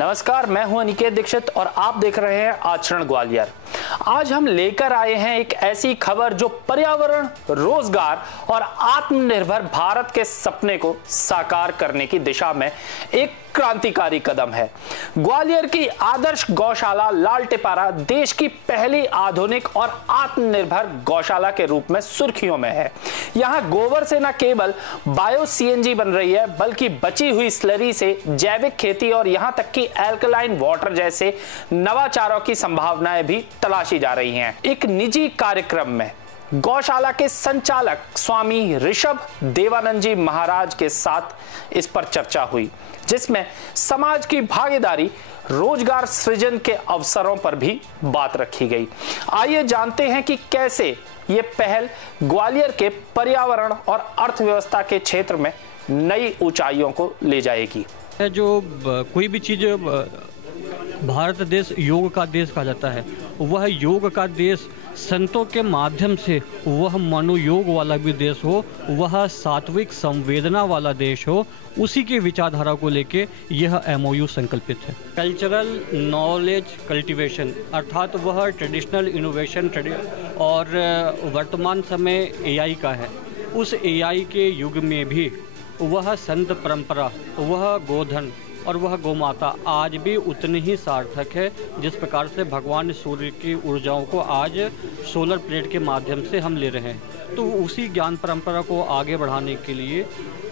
नमस्कार, मैं हूं अनिकेत दीक्षित और आप देख रहे हैं आचरण ग्वालियर। आज हम लेकर आए हैं एक ऐसी खबर जो पर्यावरण, रोजगार और आत्मनिर्भर भारत के सपने को साकार करने की दिशा में एक क्रांतिकारी कदम है। ग्वालियर की आदर्श गौशाला लाल टिपारा देश की पहली आधुनिक और आत्मनिर्भर गौशाला के रूप में सुर्खियों में है। यहाँ गोबर से न केवल बायो सीएनजी बन रही है, बल्कि बची हुई स्लरी से जैविक खेती और यहाँ तक कि एल्कलाइन वाटर जैसे नवाचारों की संभावनाएं भी तलाशी जा रही हैं। एक निजी कार्यक्रम में गौशाला के संचालक स्वामी ऋषभ देवानंद जी महाराज के साथ इस पर चर्चा हुई, जिसमें समाज की भागीदारी, रोजगार सृजन के अवसरों पर भी बात रखी गई। आइए जानते हैं कि कैसे ये पहल ग्वालियर के पर्यावरण और अर्थव्यवस्था के क्षेत्र में नई ऊंचाइयों को ले जाएगी। जो कोई भी चीज़ भारत देश योग का देश कहा जाता है, वह योग का देश संतों के माध्यम से वह मनोयोग वाला भी देश हो, वह सात्विक संवेदना वाला देश हो, उसी की विचारधारा को लेके यह एमओयू संकल्पित है। कल्चरल नॉलेज कल्टीवेशन अर्थात वह ट्रेडिशनल इनोवेशन और वर्तमान समय एआई का है। उस एआई के युग में भी वह संत परंपरा, वह गोधन और वह गोमाता आज भी उतनी ही सार्थक है जिस प्रकार से भगवान सूर्य की ऊर्जाओं को आज सोलर प्लेट के माध्यम से हम ले रहे हैं। तो उसी ज्ञान परंपरा को आगे बढ़ाने के लिए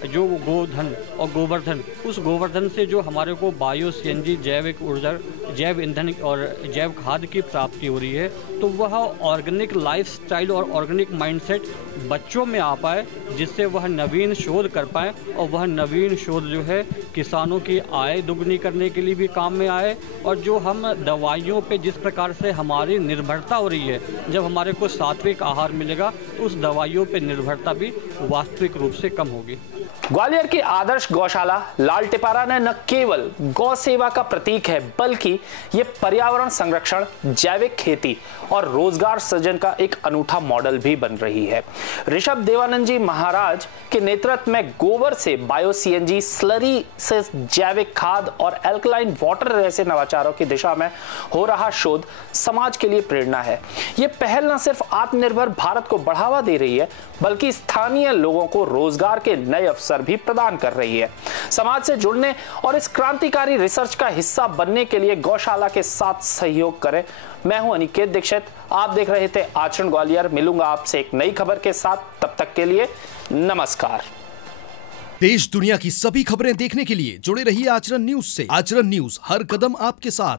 जो गोधन और गोवर्धन, उस गोवर्धन से जो हमारे को बायो सीएनजी, जैविक ऊर्जा, जैव ईंधन और जैव खाद की प्राप्ति हो रही है, तो वह ऑर्गेनिक लाइफस्टाइल और ऑर्गेनिक माइंडसेट बच्चों में आ पाए, जिससे वह नवीन शोध कर पाए और वह नवीन शोध जो है किसानों की आय दुगनी करने के लिए भी काम में आए। और जो हम दवाइयों पे जिस प्रकार से हमारी निर्भरता हो रही है, जब हमारे को सात्विक आहार मिलेगा तो उस दवाइयों पे निर्भरता भी वास्तविक रूप से कम होगी। ग्वालियर की आदर्श गौशाला लाल टिपारा ने न केवल गौ सेवा का प्रतीक है, बल्कि ये पर्यावरण संरक्षण, जैविक खेती और रोजगार सृजन का एक अनूठा मॉडल भी बन रही है। ऋषभ देवानंद जी महाराज के नेतृत्व में गोबर से बायो सीएनजी, स्लरी से जैविक खाद और एल्कलाइन वाटर जैसे नवाचारों की दिशा में हो रहा शोध समाज के लिए प्रेरणा है। ये पहल न सिर्फ आत्मनिर्भर भारत को बढ़ावा दे रही है, बल्कि स्थानीय लोगों को रोजगार के नए अवसर भी प्रदान कर रही है। समाज से जुड़ने और इस क्रांतिकारी रिसर्च का हिस्सा बनने के लिए गौशाला के साथ सहयोग करें। मैं हूं अनिकेत दीक्षित, आप देख रहे थे आचरण ग्वालियर। मिलूंगा आपसे एक नई खबर के साथ, तब तक के लिए नमस्कार। देश दुनिया की सभी खबरें देखने के लिए जुड़े रहिए आचरण न्यूज से। आचरण न्यूज, हर कदम आपके साथ।